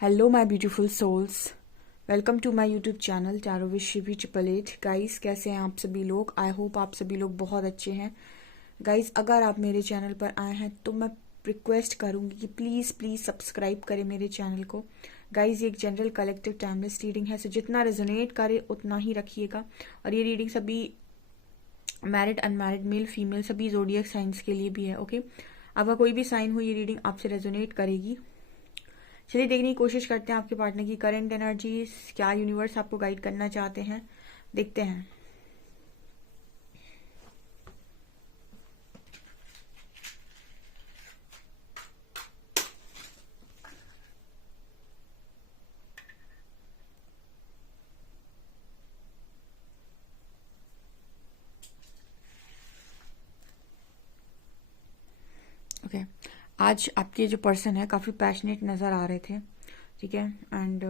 Hello my beautiful souls. Welcome to my YouTube channel tarot with Shivi 888। Guys, कैसे हैं आप सभी लोग? आई होप आप सभी लोग बहुत अच्छे हैं। गाइस, अगर आप मेरे चैनल पर आए हैं तो मैं रिक्वेस्ट करूंगी कि प्लीज़ प्लीज़ सब्सक्राइब करें मेरे चैनल को। गाइस, ये एक जनरल कलेक्टिव टाइमलेस रीडिंग है, सो जितना रेजोनेट करे उतना ही रखिएगा। और ये रीडिंग सभी मैरिड अनमैरिड मेल फीमेल सभी जोडियक साइंस के लिए भी है। ओके, अगर कोई भी साइन हो ये रीडिंग आपसे रेजोनेट करेगी। चलिए देखने की कोशिश करते हैं आपके पार्टनर की करंट एनर्जीज, क्या यूनिवर्स आपको गाइड करना चाहते हैं, देखते हैं। ओके, आज आपके जो पर्सन है काफ़ी पैशनेट नज़र आ रहे थे, ठीक है। एंड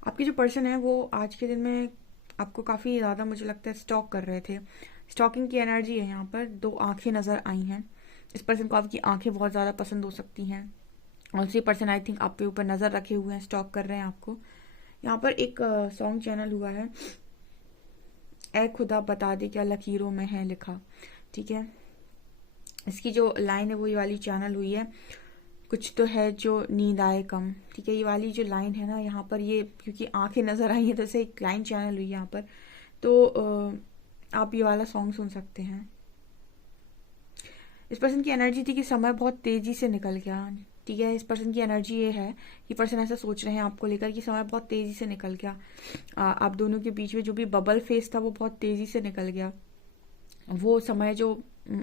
आपके जो पर्सन है वो आज के दिन में आपको काफ़ी ज़्यादा मुझे लगता है स्टॉक कर रहे थे। स्टॉकिंग की एनर्जी है यहाँ पर। दो आंखें नज़र आई हैं। इस पर्सन को आपकी आंखें बहुत ज़्यादा पसंद हो सकती हैं। और दूसरी पर्सन आई थिंक आपके ऊपर नज़र रखे हुए हैं, स्टॉक कर रहे हैं आपको। यहाँ पर एक सॉन्ग चैनल हुआ है, ऐ खुदा बता दे क्या लकीरों में है लिखा, ठीक है। इसकी जो लाइन है वो ये वाली चैनल हुई है, कुछ तो है जो नींद आए कम, ठीक है। ये वाली जो लाइन है ना यहाँ पर, ये क्योंकि आंखें नजर आई है तो इसे एक लाइन चैनल हुई है यहाँ पर। तो आप ये वाला सॉन्ग सुन सकते हैं। इस पर्सन की एनर्जी थी कि समय बहुत तेजी से निकल गया, ठीक है। इस पर्सन की एनर्जी ये है कि पर्सन ऐसा सोच रहे हैं आपको लेकर कि समय बहुत तेजी से निकल गया। आप दोनों के बीच में जो भी बबल फेस था वो बहुत तेजी से निकल गया। वो समय जो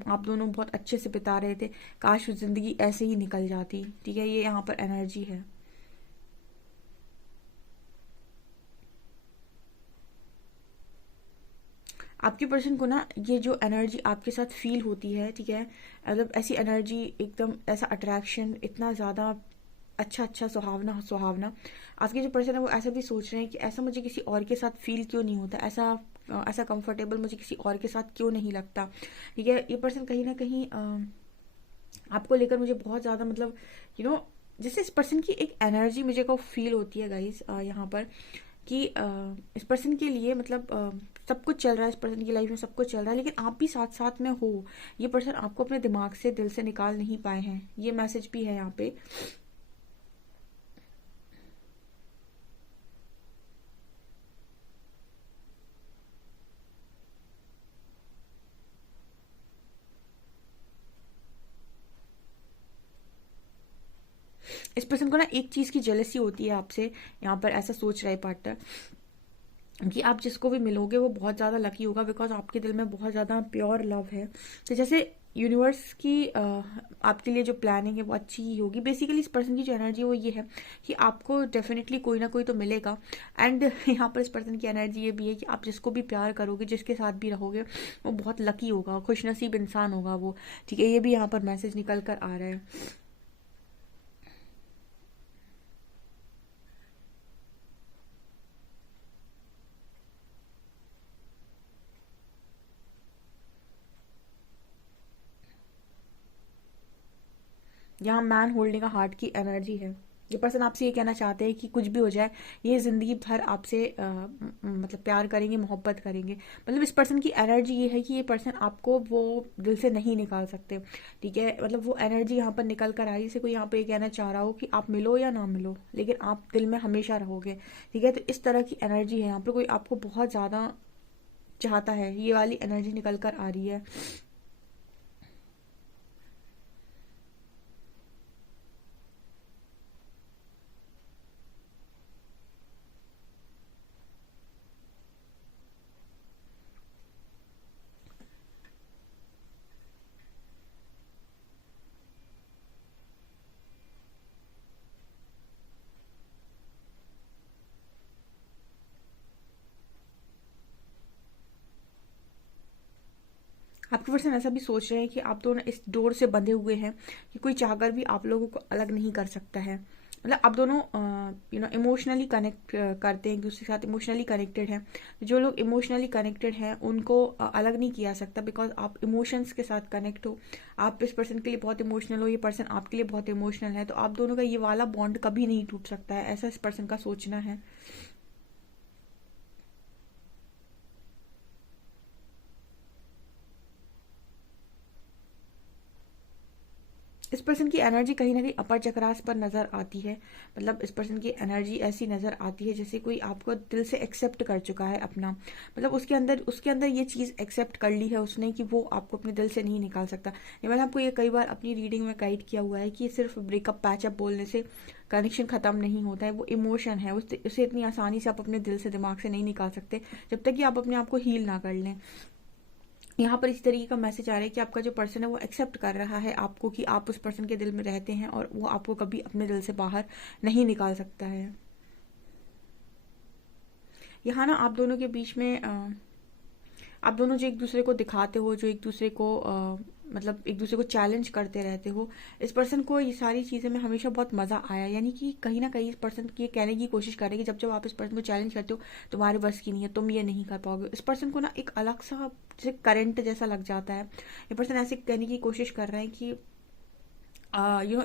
आप दोनों बहुत अच्छे से बिता रहे थे, काश वो जिंदगी ऐसे ही निकल जाती, ठीक है। ये यहाँ पर एनर्जी है। आपके पर्सन को ना ये जो एनर्जी आपके साथ फील होती है, ठीक है, मतलब ऐसी एनर्जी, एकदम ऐसा अट्रैक्शन, इतना ज़्यादा अच्छा अच्छा सुहावना सुहावना। आपके जो पर्सन है वो ऐसा भी सोच रहे हैं कि ऐसा मुझे किसी और के साथ फील क्यों नहीं होता, ऐसा ऐसा कंफर्टेबल मुझे किसी और के साथ क्यों नहीं लगता, ठीक है। ये पर्सन कहीं ना कहीं आपको लेकर मुझे बहुत ज़्यादा मतलब यू नो जैसे इस पर्सन की एक एनर्जी मुझे को फील होती है गाइस यहाँ पर कि इस पर्सन के लिए मतलब सब कुछ चल रहा है, इस पर्सन की लाइफ में सब कुछ चल रहा है, लेकिन आप भी साथ साथ में हो। ये पर्सन आपको अपने दिमाग से, दिल से निकाल नहीं पाए हैं, ये मैसेज भी है यहाँ पे। इस पर्सन को ना एक चीज की जेलसी होती है आपसे, यहाँ पर ऐसा सोच रहा है पार्टनर कि आप जिसको भी मिलोगे वो बहुत ज़्यादा लकी होगा, बिकॉज आपके दिल में बहुत ज़्यादा प्योर लव है। तो जैसे यूनिवर्स की आपके लिए जो प्लानिंग है वो अच्छी ही होगी। बेसिकली इस पर्सन की जो एनर्जी है वो ये है कि आपको डेफिनेटली कोई ना कोई तो मिलेगा। एंड यहाँ पर इस पर्सन की एनर्जी ये भी है कि आप जिसको भी प्यार करोगे, जिसके साथ भी रहोगे, वो बहुत लकी होगा, खुशनसीब इंसान होगा वो, ठीक है। ये भी यहाँ पर मैसेज निकल कर आ रहा है। यहाँ मैन होल्डिंग अ हार्ट की एनर्जी है। ये पर्सन आपसे ये कहना चाहते हैं कि कुछ भी हो जाए, ये जिंदगी भर आपसे मतलब प्यार करेंगे, मोहब्बत करेंगे। मतलब इस पर्सन की एनर्जी ये है कि ये पर्सन आपको वो दिल से नहीं निकाल सकते, ठीक है। मतलब वो एनर्जी यहाँ पर निकल कर आई, जैसे कोई यहाँ पे ये कहना चाह रहा हो कि आप मिलो या ना मिलो, लेकिन आप दिल में हमेशा रहोगे, ठीक है। तो इस तरह की एनर्जी है यहाँ पे। कोई आपको बहुत ज़्यादा चाहता है, ये वाली एनर्जी निकल कर आ रही है। आपके पर्सन ऐसा भी सोच रहे हैं कि आप दोनों इस डोर से बंधे हुए हैं कि कोई चाहकर भी आप लोगों को अलग नहीं कर सकता है। मतलब आप दोनों इमोशनली कनेक्ट करते हैं, एक दूसरे के साथ इमोशनली कनेक्टेड हैं। जो लोग इमोशनली कनेक्टेड हैं उनको अलग नहीं किया सकता, बिकॉज आप इमोशंस के साथ कनेक्ट हो। आप इस पर्सन के लिए बहुत इमोशनल हो, ये पर्सन आपके लिए बहुत इमोशनल है, तो आप दोनों का ये वाला बॉन्ड कभी नहीं टूट सकता है, ऐसा इस पर्सन का सोचना है। इस पर्सन की एनर्जी कहीं ना कहीं अपर चक्रास पर नजर आती है। मतलब इस पर्सन की एनर्जी ऐसी नजर आती है जैसे कोई आपको दिल से एक्सेप्ट कर चुका है अपना। मतलब उसके अंदर ये चीज एक्सेप्ट कर ली है उसने कि वो आपको अपने दिल से नहीं निकाल सकता। ये मैंने आपको ये कई बार अपनी रीडिंग में गाइड किया हुआ है कि सिर्फ ब्रेकअप पैचअप बोलने से कनेक्शन खत्म नहीं होता है। वो इमोशन है, उसे इतनी आसानी से आप अपने दिल से दिमाग से नहीं निकाल सकते जब तक कि आप अपने आप को हील ना कर लें। यहाँ पर इस तरीके का मैसेज आ रहा है कि आपका जो पर्सन है वो एक्सेप्ट कर रहा है आपको कि आप उस पर्सन के दिल में रहते हैं और वो आपको कभी अपने दिल से बाहर नहीं निकाल सकता है। यहाँ ना आप दोनों के बीच में आप दोनों जो एक दूसरे को दिखाते हो, जो एक दूसरे को मतलब एक दूसरे को चैलेंज करते रहते हो, इस पर्सन को ये सारी चीज़ें में हमेशा बहुत मज़ा आया। यानी कि कहीं ना कहीं इस पर्सन की ये कहने की कोशिश कर रहे हैं कि जब जब आप इस पर्सन को चैलेंज करते हो तुम्हारे बस की नहीं है, तुम ये नहीं कर पाओगे। इस पर्सन को ना एक अलग सा जैसे करंट जैसा लग जाता है। ये पर्सन ऐसे कहने की कोशिश कर रहे हैं कि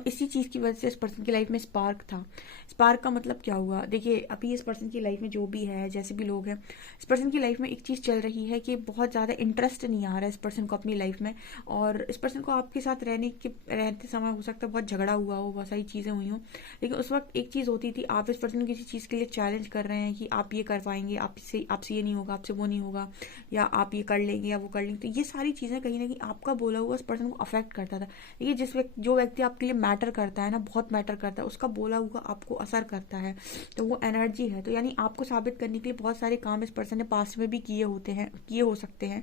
इसी चीज़ की वजह से इस पर्सन की लाइफ में स्पार्क था। स्पार्क का मतलब क्या हुआ, देखिए अभी इस पर्सन की लाइफ में जो भी है, जैसे भी लोग हैं, इस पर्सन की लाइफ में एक चीज़ चल रही है कि बहुत ज़्यादा इंटरेस्ट नहीं आ रहा है इस पर्सन को अपनी लाइफ में। और इस पर्सन को आपके साथ रहते समय हो सकता है बहुत झगड़ा हुआ हो, बहुत सारी चीज़ें हुई हों, लेकिन उस वक्त एक चीज़ होती थी, आप इस पर्सन को किसी चीज़ के लिए चैलेंज कर रहे हैं कि आप ये कर पाएंगे, आपसे ये नहीं होगा, आपसे वो नहीं होगा, या आप ये कर लेंगे या वो कर लेंगे। तो ये सारी चीज़ें कहीं ना कहीं आपका बोला हुआ उस पर्सन को अफेक्ट करता था। देखिए जो व्यक्ति आपके लिए मैटर करता है ना, बहुत मैटर करता है, उसका बोला हुआ आपको असर करता है। तो वो एनर्जी है। तो यानी आपको साबित करने के लिए बहुत सारे काम इस पर्सन ने पास्ट में भी किए हो सकते हैं।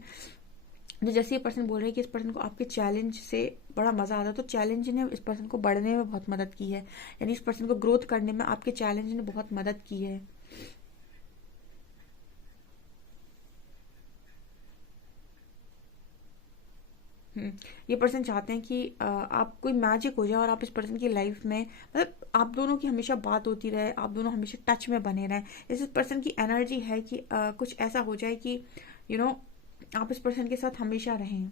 तो जैसे ये पर्सन बोल रहे हैं कि इस पर्सन को आपके चैलेंज से बड़ा मजा आता है, तो चैलेंज ने इस पर्सन को बढ़ने में बहुत मदद की है। यानी इस पर्सन को ग्रोथ करने में आपके चैलेंज ने बहुत मदद की है। ये पर्सन चाहते हैं कि आप कोई मैजिक हो जाए और आप इस पर्सन की लाइफ में, मतलब आप दोनों की हमेशा बात होती रहे, आप दोनों हमेशा टच में बने रहें। इस पर्सन की एनर्जी है कि कुछ ऐसा हो जाए कि यू you नो आप इस पर्सन के साथ हमेशा रहें।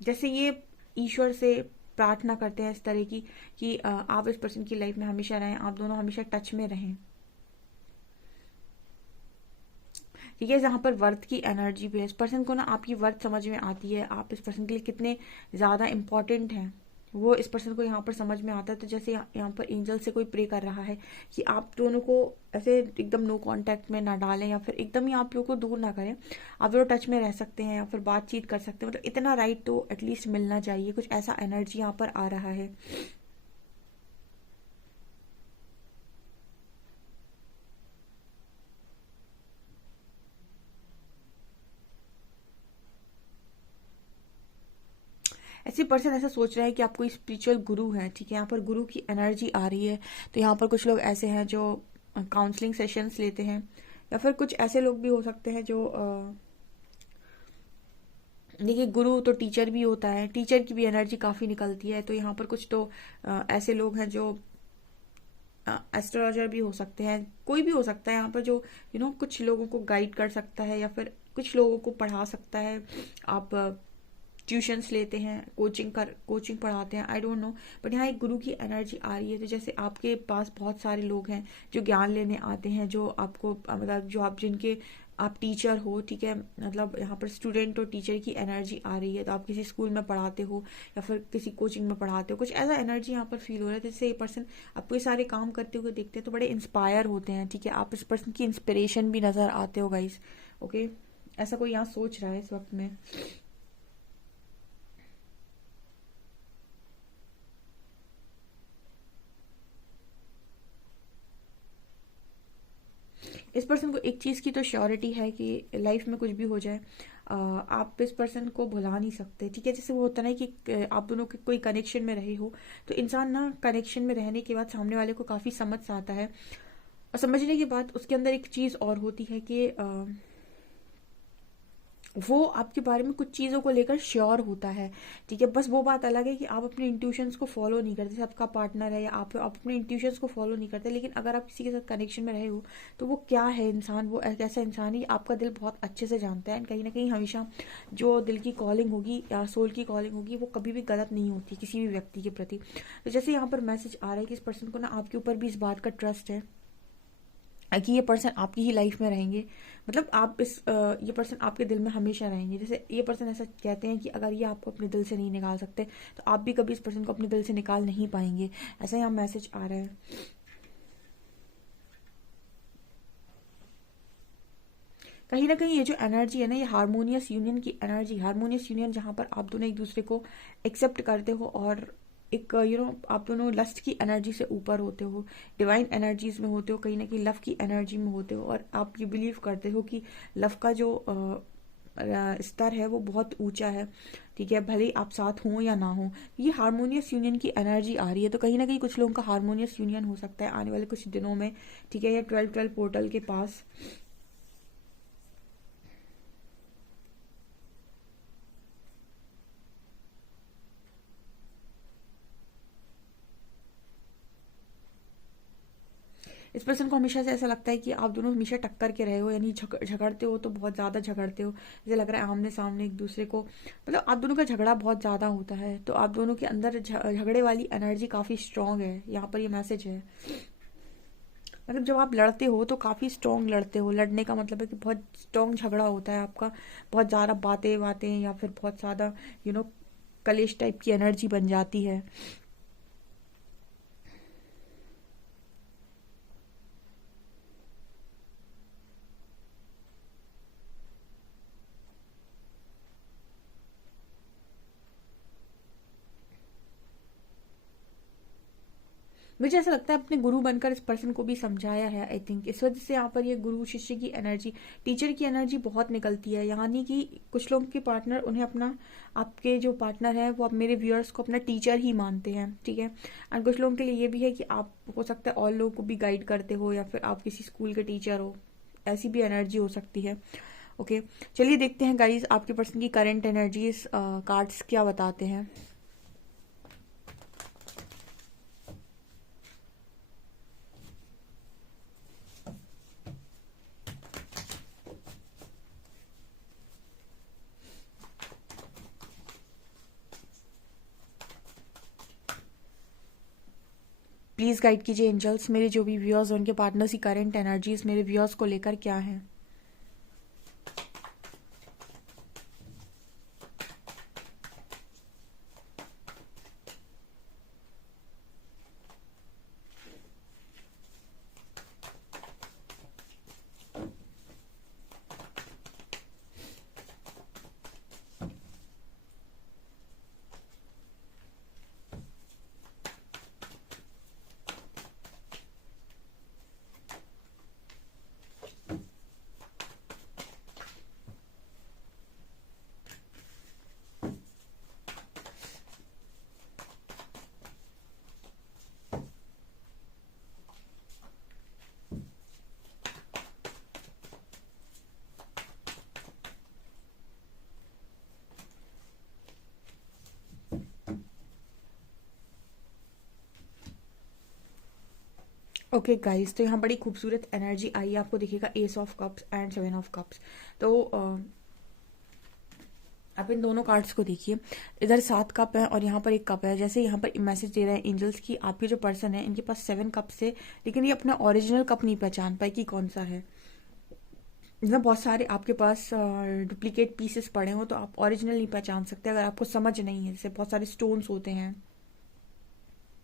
जैसे ये ईश्वर से प्रार्थना करते हैं इस तरह की कि आप इस पर्सन की लाइफ में हमेशा रहें, आप दोनों हमेशा टच में रहें। ठीक है, जहाँ पर वर्थ की एनर्जी भी है, इस पर्सन को ना आपकी वर्थ समझ में आती है, आप इस पर्सन के लिए कितने ज़्यादा इंपॉर्टेंट हैं वो इस पर्सन को यहाँ पर समझ में आता है। तो जैसे यहाँ पर एंजल से कोई प्रे कर रहा है कि आप दोनों को ऐसे एकदम नो कांटेक्ट में ना डालें या फिर एकदम ही आप लोगों को दूर ना करें, आप दोनों टच में रह सकते हैं या फिर बातचीत कर सकते हैं। मतलब इतना राइट तो एटलीस्ट मिलना चाहिए, कुछ ऐसा एनर्जी यहाँ पर आ रहा है। ऐसे पर्सन ऐसा सोच रहा है कि आप कोई स्पिरिचुअल गुरु है। ठीक है, यहाँ पर गुरु की एनर्जी आ रही है। तो यहाँ पर कुछ लोग ऐसे हैं जो काउंसलिंग सेशंस लेते हैं, या फिर कुछ ऐसे लोग भी हो सकते हैं जो देखिए गुरु तो टीचर भी होता है, टीचर की भी एनर्जी काफ़ी निकलती है। तो यहाँ पर कुछ तो ऐसे लोग हैं जो एस्ट्रोलॉजर भी हो सकते हैं, कोई भी हो सकता है यहाँ पर जो कुछ लोगों को गाइड कर सकता है या फिर कुछ लोगों को पढ़ा सकता है। आप ट्यूशन्स लेते हैं, कोचिंग पढ़ाते हैं, आई डोंट नो, बट यहाँ एक गुरु की एनर्जी आ रही है। तो जैसे आपके पास बहुत सारे लोग हैं जो ज्ञान लेने आते हैं, जो आपको मतलब जो आप जिनके आप टीचर हो, ठीक है, मतलब यहाँ पर स्टूडेंट और टीचर की एनर्जी आ रही है। तो आप किसी स्कूल में पढ़ाते हो या फिर किसी कोचिंग में पढ़ाते हो, कुछ ऐसा एनर्जी यहाँ पर फील हो रहा है। जैसे ये पर्सन आपको ये सारे काम करते हुए देखते हैं तो बड़े इंस्पायर होते हैं। ठीक है, आप इस पर्सन की इंस्पिरेशन भी नजर आते हो गाइस। ओके, ऐसा कोई यहाँ सोच रहा है इस वक्त में। इस पर्सन को एक चीज़ की तो श्योरिटी है कि लाइफ में कुछ भी हो जाए आप इस पर्सन को भुला नहीं सकते। ठीक है, जैसे वो होता है ना कि आप दोनों के कोई कनेक्शन में रहे हो, तो इंसान ना कनेक्शन में रहने के बाद सामने वाले को काफ़ी समझ सा आता है। और समझने के बाद उसके अंदर एक चीज़ और होती है कि वो आपके बारे में कुछ चीज़ों को लेकर श्योर होता है, ठीक है। बस वो बात अलग है कि आप अपने इंट्यूशंस को फॉलो नहीं करते, जैसे आपका पार्टनर है या आप अपने इंट्यूशंस को फॉलो नहीं करते, लेकिन अगर आप किसी के साथ कनेक्शन में रहे हो तो वो क्या है इंसान, वो एक ऐसा इंसान है कि आपका दिल बहुत अच्छे से जानता है। कहीं ना कहीं हमेशा जो दिल की कॉलिंग होगी या सोल की कॉलिंग होगी वो कभी भी गलत नहीं होती किसी भी व्यक्ति के प्रति। तो जैसे यहाँ पर मैसेज आ रहा है कि इस पर्सन को ना आपके ऊपर भी इस बात का ट्रस्ट है कि ये पर्सन आपकी ही लाइफ में रहेंगे, मतलब आप ये पर्सन आपके दिल में हमेशा रहेंगे। जैसे ये पर्सन ऐसा कहते हैं कि अगर ये आपको अपने दिल से नहीं निकाल सकते तो आप भी कभी इस पर्सन को अपने दिल से निकाल नहीं पाएंगे, ऐसा यहाँ मैसेज आ रहा है। कहीं ना कहीं ये जो एनर्जी है ना, ये हारमोनियस यूनियन की एनर्जी, हारमोनियस यूनियन जहाँ पर आप दोनों एक दूसरे को एक्सेप्ट करते हो और एक आप दोनों लस्ट की एनर्जी से ऊपर होते हो, डिवाइन एनर्जीज में होते हो, कहीं ना कहीं लव की एनर्जी में होते हो, और आप ये बिलीव करते हो कि लव का जो स्तर है वो बहुत ऊंचा है, ठीक है, भले ही आप साथ हो या ना हो। ये हारमोनियस यूनियन की एनर्जी आ रही है, तो कहीं ना कहीं कुछ लोगों का हारमोनियस यूनियन हो सकता है आने वाले कुछ दिनों में, ठीक है, या 12 पोर्टल के पास। इस पर्सन को हमेशा से ऐसा लगता है कि आप दोनों हमेशा टक्कर के रहे हो, यानी झगड़ते हो तो बहुत ज़्यादा झगड़ते हो, जैसे लग रहा है आमने सामने एक दूसरे को, मतलब आप दोनों का झगड़ा बहुत ज़्यादा होता है, तो आप दोनों के अंदर झगड़े वाली एनर्जी काफ़ी स्ट्रांग है, यहाँ पर ये मैसेज है। मतलब जब आप लड़ते हो तो काफ़ी स्ट्रांग लड़ते हो, लड़ने का मतलब है कि बहुत स्ट्रांग झगड़ा होता है आपका, बहुत ज़्यादा बातें बातें या फिर बहुत ज़्यादा यू नो कलेश टाइप की एनर्जी बन जाती है। मुझे ऐसा लगता है अपने गुरु बनकर इस पर्सन को भी समझाया है, आई थिंक इस वजह से यहाँ पर ये गुरु शिष्य की एनर्जी, टीचर की एनर्जी बहुत निकलती है, यानी कि कुछ लोगों के पार्टनर उन्हें अपना, आपके जो पार्टनर है वो आप मेरे व्यूअर्स को अपना टीचर ही मानते हैं, ठीक है। एंड कुछ लोगों के लिए ये भी है कि आप हो सकता है और लोगों को भी गाइड करते हो या फिर आप किसी स्कूल के टीचर हो, ऐसी भी एनर्जी हो सकती है। ओके, चलिए देखते हैं गाइज आपके पर्सन की करंट एनर्जीज कार्ड्स क्या बताते हैं। प्लीज़ गाइड कीजिए एंजल्स, मेरे जो भी व्यूअर्स हैं उनके पार्टनर्स की करंट एनर्जीज मेरे व्यूअर्स को लेकर क्या है। ओके गाइस, तो यहाँ बड़ी खूबसूरत एनर्जी आई है, आपको दिखेगा S of cups and 7 of cups. तो आप इन दोनों कार्ड्स को देखिए, इधर 7 कप है और यहाँ पर एक कप है। जैसे यहाँ पर मैसेज दे रहे हैं एंजल्स की आपके जो पर्सन है इनके पास 7 कप्स है, लेकिन ये अपना ओरिजिनल कप नहीं पहचान पाए कि कौन सा है। जैसे बहुत सारे आपके पास डुप्लीकेट पीसेस पड़े हो तो आप ओरिजिनल नहीं पहचान सकते अगर आपको समझ नहीं है, जैसे बहुत सारे स्टोन्स होते हैं,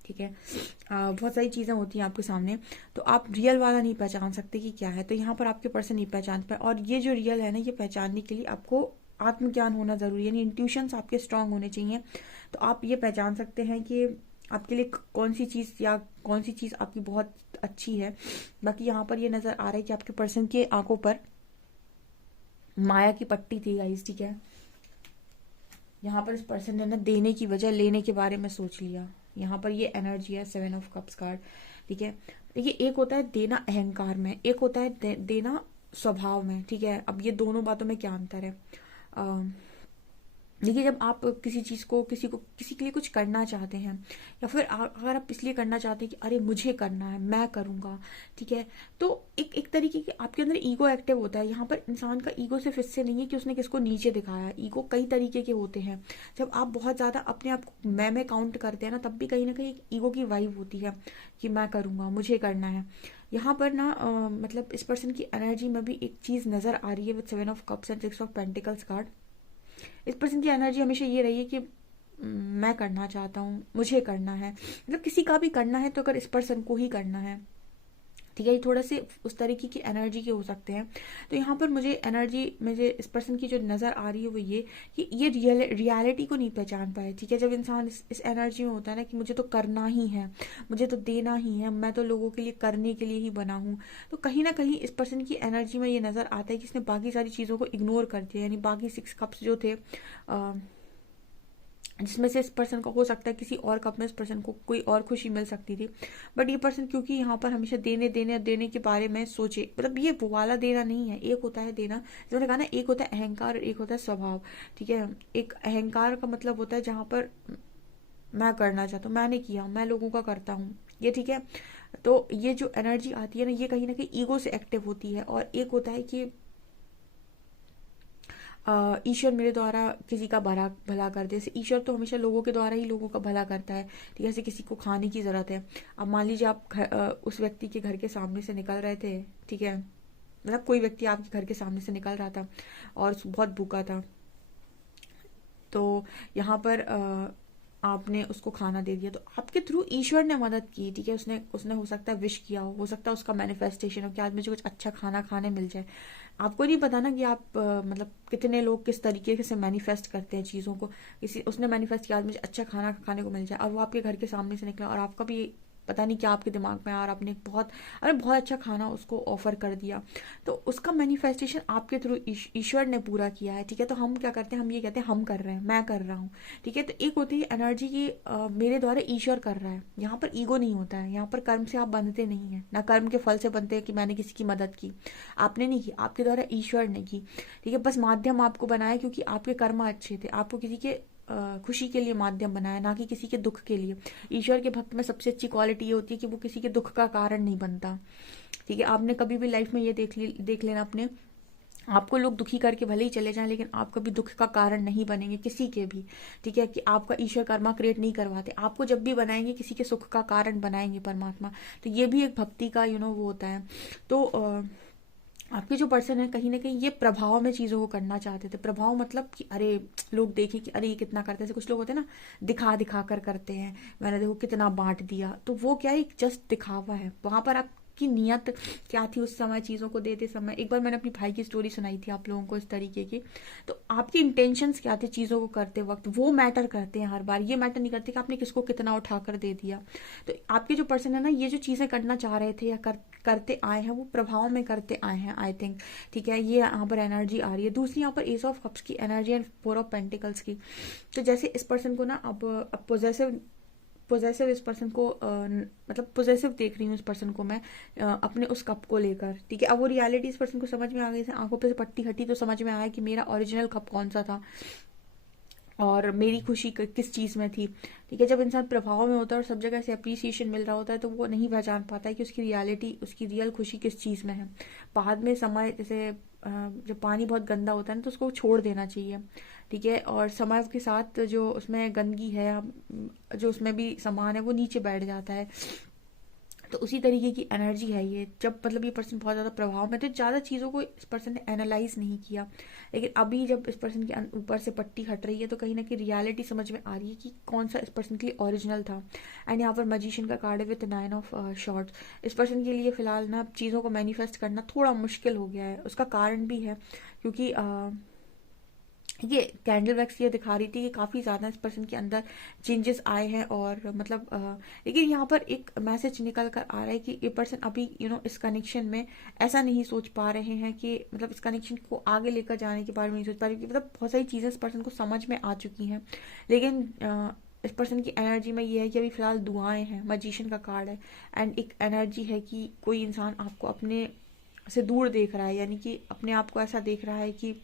ठीक है, बहुत सारी चीज़ें होती हैं आपके सामने, तो आप रियल वाला नहीं पहचान सकते कि क्या है। तो यहाँ पर आपके पर्सन नहीं पहचान पाए, और ये जो रियल है ना, ये पहचानने के लिए आपको आत्मज्ञान होना ज़रूरी है, यानी इंट्यूशंस आपके स्ट्रांग होने चाहिए। तो आप ये पहचान सकते हैं कि आपके लिए कौन सी चीज़ या कौन सी चीज़ आपकी बहुत अच्छी है। बाकी यहाँ पर ये नज़र आ रहा है कि आपके पर्सन के आंखों पर माया की पट्टी थी गाइस, ठीक है। यहाँ पर इस पर्सन ने ना देने की वजह लेने के बारे में सोच लिया। यहाँ पर ये एनर्जी है 7 ऑफ कप्स कार्ड, ठीक है। देखिए, एक होता है देना अहंकार में, एक होता है देना स्वभाव में, ठीक है। अब ये दोनों बातों में क्या अंतर है। देखिए, जब आप किसी चीज़ को किसी के लिए कुछ करना चाहते हैं, या फिर अगर आप इसलिए करना चाहते हैं कि अरे मुझे करना है, मैं करूँगा, ठीक है, तो एक एक तरीके की आपके अंदर ईगो एक्टिव होता है। यहाँ पर इंसान का ईगो सिर्फ इससे नहीं है कि उसने किसको नीचे दिखाया है। ईगो कई तरीके के होते हैं। जब आप बहुत ज़्यादा अपने आप को मैं काउंट करते हैं ना, तब भी कहीं ना कहीं ईगो की वाइब होती है कि मैं करूँगा, मुझे करना है। यहाँ पर ना मतलब इस पर्सन की एनर्जी में भी एक चीज़ नज़र आ रही है with 7 of cups and 6 of pentacles card. इस पर्सन की एनर्जी हमेशा ये रही है कि मैं करना चाहता हूँ, मुझे करना है, मतलब किसी का भी करना है तो अगर इस पर्सन को ही करना है, ठीक है। ये थोड़ा से उस तरीके की एनर्जी के हो सकते हैं। तो यहाँ पर मुझे इस पर्सन की जो नज़र आ रही है वो ये कि ये रियलिटी को नहीं पहचान पाए, ठीक है। जब इंसान इस एनर्जी में होता है ना कि मुझे तो करना ही है, मुझे तो देना ही है, मैं तो लोगों के लिए करने के लिए ही बना हूँ, तो कहीं ना कहीं इस पर्सन की एनर्जी में ये नज़र आता है कि इसने बाकी सारी चीज़ों को इग्नोर कर दिया। यानी बाकी 6 कप्स जो थे, जिसमें से इस पर्सन को हो सकता है किसी और कप में इस पर्सन को कोई और खुशी मिल सकती थी, बट ये पर्सन क्योंकि यहाँ पर हमेशा देने के बारे में सोचे, मतलब ये वो वाला देना नहीं है। एक होता है देना, जो मैंने कहा ना, एक होता है अहंकार और एक होता है स्वभाव, ठीक है। एक अहंकार का मतलब होता है जहाँ पर मैं करना चाहता हूँ, मैंने किया, मैं लोगों का करता हूँ, ये ठीक है। तो ये जो एनर्जी आती है ना, ये कहीं ना कहीं ईगो से एक्टिव होती है। और एक होता है कि ईश्वर मेरे द्वारा किसी का भला भला कर दे। जैसे ईश्वर तो हमेशा लोगों के द्वारा ही लोगों का भला करता है, ठीक है। जैसे किसी को खाने की ज़रूरत है, अब मान लीजिए आप उस व्यक्ति के घर के सामने से निकल रहे थे, ठीक है, मतलब कोई व्यक्ति आपके घर के सामने से निकल रहा था और बहुत भूखा था, तो यहाँ पर आपने उसको खाना दे दिया, तो आपके थ्रू ईश्वर ने मदद की, ठीक है। उसने उसने हो सकता है विश किया हो सकता है उसका मैनिफेस्टेशन हो कि आज मुझे कुछ अच्छा खाना खाने मिल जाए। आपको नहीं पता ना कि आप मतलब कितने लोग किस तरीके से मैनिफेस्ट करते हैं चीज़ों को। किसी उसने मैनिफेस्ट किया आज मुझे अच्छा खाना खाने को मिल जाए, और वो आपके घर के सामने से निकला, और आपका भी पता नहीं क्या आपके दिमाग में आया, और आपने बहुत अच्छा खाना उसको ऑफर कर दिया, तो उसका मैनिफेस्टेशन आपके थ्रू ईश्वर ने पूरा किया है, ठीक है। तो हम क्या करते हैं, हम ये कहते हैं हम कर रहे हैं, मैं कर रहा हूँ, ठीक है। तो एक होती है एनर्जी की मेरे द्वारा ईश्वर कर रहा है। यहाँ पर ईगो नहीं होता है, यहाँ पर कर्म से आप बंधते नहीं है, ना कर्म के फल से बनते हैं कि मैंने किसी की मदद की, आपने नहीं की, आपके द्वारा ईश्वर ने की, ठीक है। बस माध्यम आपको बनाया क्योंकि आपके कर्म अच्छे थे, आपको किसी के खुशी के लिए माध्यम बनाया, ना कि किसी के दुख के लिए। ईश्वर के भक्त में सबसे अच्छी क्वालिटी ये होती है कि वो किसी के दुख का कारण नहीं बनता, ठीक है। आपने कभी भी लाइफ में ये देख लेना अपने, आपको लोग दुखी करके भले ही चले जाएं, लेकिन आप कभी दुख का कारण नहीं बनेंगे किसी के भी, ठीक है। कि आपका ईश्वर कर्मा क्रिएट नहीं करवाते, आपको जब भी बनाएंगे किसी के सुख का कारण बनाएंगे परमात्मा। तो ये भी एक भक्ति का वो होता है। तो आपके जो पर्सन है कहीं ना कहीं ये प्रभाव में चीज़ों को करना चाहते थे। प्रभाव मतलब कि अरे लोग देखें कि अरे ये कितना करते हैं। जैसे कुछ लोग होते हैं ना, दिखा दिखा कर करते हैं, मैंने देखो कितना बांट दिया, तो वो क्या है, जस्ट दिखावा है। वहां पर आपकी नियत क्या थी उस समय चीज़ों को देते समय। एक बार मैंने अपनी भाई की स्टोरी सुनाई थी आप लोगों को इस तरीके की। तो आपकी इंटेंशंस क्या थे चीज़ों को करते वक्त, वो मैटर करते हैं हर बार। ये मैटर नहीं करते कि आपने किसको कितना उठाकर दे दिया। तो आपके जो पर्सन है ना, ये जो चीज़ें करना चाह रहे थे या करते आए हैं, वो प्रभाव में करते आए हैं, आई थिंक, ठीक है। ये यहाँ पर एनर्जी आ रही है। दूसरी यहाँ पर एस ऑफ कप्स की एनर्जी एंड 4 ऑफ पेंटिकल्स की। तो जैसे इस पर्सन को ना अब पोजेसिव इस पर्सन को मतलब पोजेसिव देख रही हूँ इस पर्सन को मैं अपने उस कप को लेकर, ठीक है। अब वो रियलिटी इस पर्सन को समझ में आ गई, आंखों पे से पट्टी हटी तो समझ में आया कि मेरा ओरिजिनल कप कौन सा था और मेरी खुशी किस चीज़ में थी, ठीक है। जब इंसान प्रभाव में होता है और सब जगह से अप्रिसिएशन मिल रहा होता है, तो वो नहीं पहचान पाता है कि उसकी रियलिटी, उसकी रियल खुशी किस चीज़ में है। बाद में समय, जैसे जब पानी बहुत गंदा होता है ना, तो उसको छोड़ देना चाहिए, ठीक है। और समय के साथ जो उसमें गंदगी है, जो उसमें भी सामान है, वो नीचे बैठ जाता है। तो उसी तरीके की एनर्जी है ये। जब मतलब ये पर्सन बहुत ज़्यादा प्रभाव में, तो ज़्यादा चीज़ों को इस पर्सन ने एनालाइज नहीं किया, लेकिन अभी जब इस पर्सन के ऊपर से पट्टी हट रही है, तो कहीं ना कहीं रियलिटी समझ में आ रही है कि कौन सा इस पर्सन के लिए ओरिजिनल था। एंड यहाँ पर मैजिशियन का कार्ड है विद 9 ऑफ शॉर्ट्स। इस पर्सन के लिए फिलहाल ना चीज़ों को मैनिफेस्ट करना थोड़ा मुश्किल हो गया है। उसका कारण भी है क्योंकि ये कैंडल वैक्स ये दिखा रही थी कि काफ़ी ज़्यादा इस पर्सन के अंदर चेंजेस आए हैं, और मतलब लेकिन यहाँ पर एक मैसेज निकल कर आ रहा है कि ये पर्सन अभी इस कनेक्शन में ऐसा नहीं सोच पा रहे हैं कि मतलब इस कनेक्शन को आगे लेकर जाने के बारे में नहीं सोच पा रहे, क्योंकि मतलब बहुत सारी चीज़ें इस पर्सन को समझ में आ चुकी हैं। लेकिन इस पर्सन की एनर्जी में ये है कि अभी फिलहाल दुआएं हैं, मजिशियन का कार्ड है, एंड एक एनर्जी है कि कोई इंसान आपको अपने से दूर देख रहा है, यानी कि अपने आप को ऐसा देख रहा है कि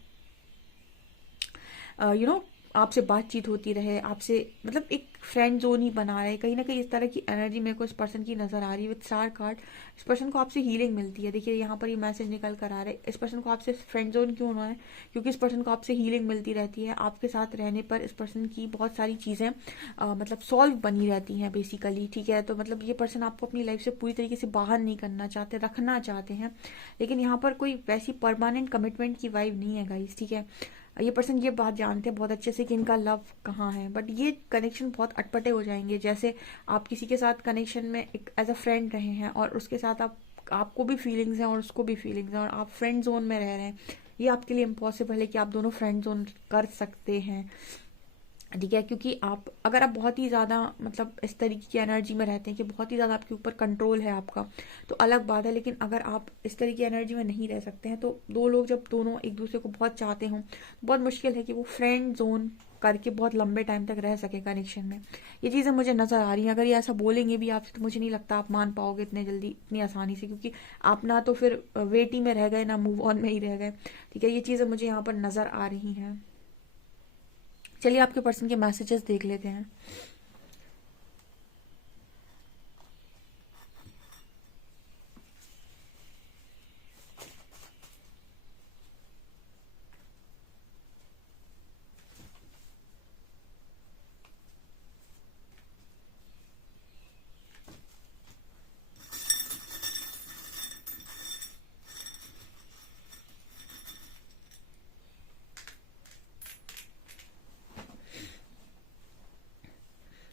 आपसे बातचीत होती रहे, आपसे मतलब एक फ्रेंड जोन ही बना रहे। कहीं ना कहीं इस तरह की एनर्जी मेरे को इस पर्सन की नज़र आ रही है विद स्टार कार्ड। इस पर्सन को आपसे हीलिंग मिलती है। देखिए यहाँ पर ये मैसेज निकल कर आ रहा है, इस पर्सन को आपसे फ्रेंड जोन क्यों होना है, क्योंकि इस पर्सन को आपसे हीलिंग मिलती रहती है। आपके साथ रहने पर इस पर्सन की बहुत सारी चीज़ें मतलब सॉल्व बनी रहती हैं बेसिकली, ठीक है। तो मतलब ये पर्सन आपको अपनी लाइफ से पूरी तरीके से बाहर नहीं करना चाहते, रखना चाहते हैं, लेकिन यहाँ पर कोई वैसी परमानेंट कमिटमेंट की वाइब नहीं है गाइस, ठीक है। ये पर्सन ये बात जानते हैं बहुत अच्छे से कि इनका लव कहाँ है, बट ये कनेक्शन बहुत अटपटे हो जाएंगे। जैसे आप किसी के साथ कनेक्शन में एक एज अ फ्रेंड रहे हैं और उसके साथ आपको भी फीलिंग्स हैं और उसको भी फीलिंग्स हैं और आप फ्रेंड जोन में रह रहे हैं। ये आपके लिए इम्पॉसिबल है कि आप दोनों फ्रेंड जोन कर सकते हैं, ठीक है। क्योंकि आप अगर आप बहुत ही ज़्यादा मतलब इस तरीके की एनर्जी में रहते हैं कि बहुत ही ज़्यादा आपके ऊपर कंट्रोल है आपका, तो अलग बात है। लेकिन अगर आप इस तरीके की एनर्जी में नहीं रह सकते हैं, तो दो लोग जब दोनों एक दूसरे को बहुत चाहते हों, बहुत मुश्किल है कि वो फ्रेंड जोन करके बहुत लंबे टाइम तक रह सके कनेक्शन में। ये चीज़ें मुझे नज़र आ रही हैं। अगर ये ऐसा बोलेंगे भी आपसे तो मुझे नहीं लगता आप मान पाओगे इतने जल्दी, इतनी आसानी से, क्योंकि आप ना तो फिर वेट ही में रह गए, ना मूव ऑन में ही रह गए, ठीक है। ये चीज़ें मुझे यहाँ पर नज़र आ रही हैं। चलिए आपके पर्सन के मैसेजेस देख लेते हैं।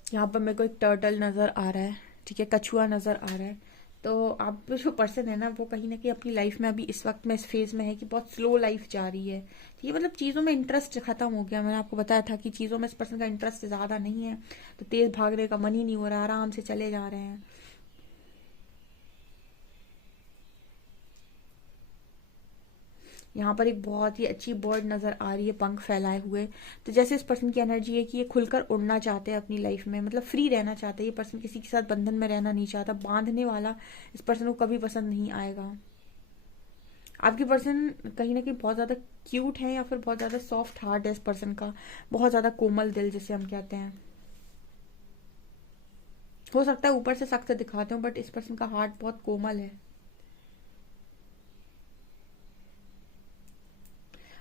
यहाँ पर मेरे को एक टर्टल नज़र आ रहा है, ठीक है, कछुआ नज़र आ रहा है। तो आप जो पर्सन है ना, वो कहीं ना कहीं अपनी लाइफ में अभी इस वक्त में इस फेज में है कि बहुत स्लो लाइफ जा रही है, ठीक है। मतलब चीज़ों में इंटरेस्ट खत्म हो गया। मैंने आपको बताया था कि चीज़ों में इस पर्सन का इंटरेस्ट ज़्यादा नहीं है, तो तेज़ भागने का मन ही नहीं हो रहा, आराम से चले जा रहे हैं। यहाँ पर एक बहुत ही अच्छी बर्ड नज़र आ रही है पंख फैलाए हुए। तो जैसे इस पर्सन की एनर्जी है कि ये खुलकर उड़ना चाहते हैं अपनी लाइफ में, मतलब फ्री रहना चाहते हैं। ये पर्सन किसी के साथ बंधन में रहना नहीं चाहता, बांधने वाला इस पर्सन को कभी पसंद नहीं आएगा। आपकी पर्सन कहीं ना कहीं बहुत ज़्यादा क्यूट है या फिर बहुत ज़्यादा सॉफ्ट हार्ट है इस पर्सन का, बहुत ज़्यादा कोमल दिल जिसे हम कहते हैं। हो सकता है ऊपर से सख्त दिखाते हो, बट इस पर्सन का हार्ट बहुत कोमल है।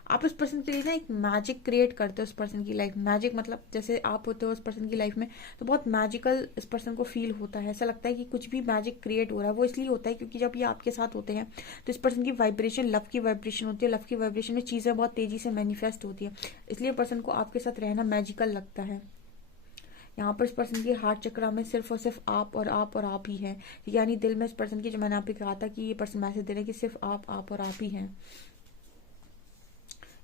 आप उस पर्सन के लिए ना एक मैजिक क्रिएट करते हो उस पर्सन की लाइफ। मैजिक मतलब जैसे आप होते हो उस पर्सन की लाइफ में, तो बहुत मैजिकल इस पर्सन को फील होता है। ऐसा लगता है कि कुछ भी मैजिक क्रिएट हो रहा है। वो इसलिए होता है क्योंकि जब ये आपके साथ होते हैं तो इस पर्सन की वाइब्रेशन लव की वाइब्रेशन होती है। लव की वाइब्रेशन में चीज़ें बहुत तेजी से मैनिफेस्ट होती है, इसलिए पर्सन को आपके साथ रहना मैजिकल लगता है। यहाँ पर इस पर्सन के हार्ट चक्रा में सिर्फ और सिर्फ आप और आप और आप ही हैं, यानी दिल में इस पर्सन की, जो मैंने आप कहा था कि ये पर्सन मैसेज दे रहे हैं कि सिर्फ आप और आप ही हैं।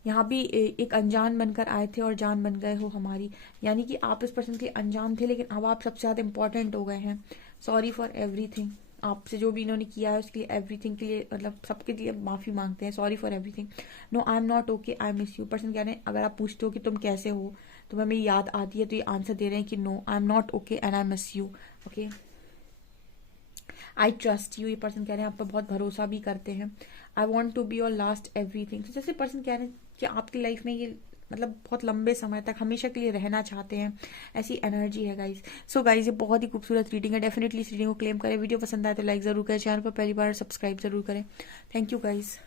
यहाँ भी एक अनजान बनकर आए थे और जान बन गए हो हमारी, यानी कि आप इस पर्सन के लिए अनजान थे, लेकिन अब आप सबसे ज़्यादा इंपॉर्टेंट हो गए हैं। सॉरी फॉर एवरीथिंग, आपसे जो भी इन्होंने किया है उसके लिए, एवरीथिंग के लिए, मतलब सबके लिए माफ़ी मांगते हैं। Sorry for everything, no I am not okay, I miss you. Person कह रहे हैं अगर आप पूछते हो कि तुम कैसे हो, तो मैं मेरी याद आती है, तो ये आंसर दे रहे हैं कि no I am not okay and I miss you, okay. I trust you, ये पर्सन कह रहे हैं आप पर बहुत भरोसा भी करते हैं। I want to be your last everything, तो जैसे पर्सन कह रहे हैं कि आपकी लाइफ में ये मतलब बहुत लंबे समय तक हमेशा के लिए रहना चाहते हैं, ऐसी एनर्जी है गाइज। सो गाइज ये बहुत ही खूबसूरत रीडिंग है, डेफिनेटली इस रीडिंग को क्लेम करें। वीडियो पसंद आए तो लाइक जरूर करें, चैनल पर पहली बार सब्सक्राइब जरूर करें। Thank you guys.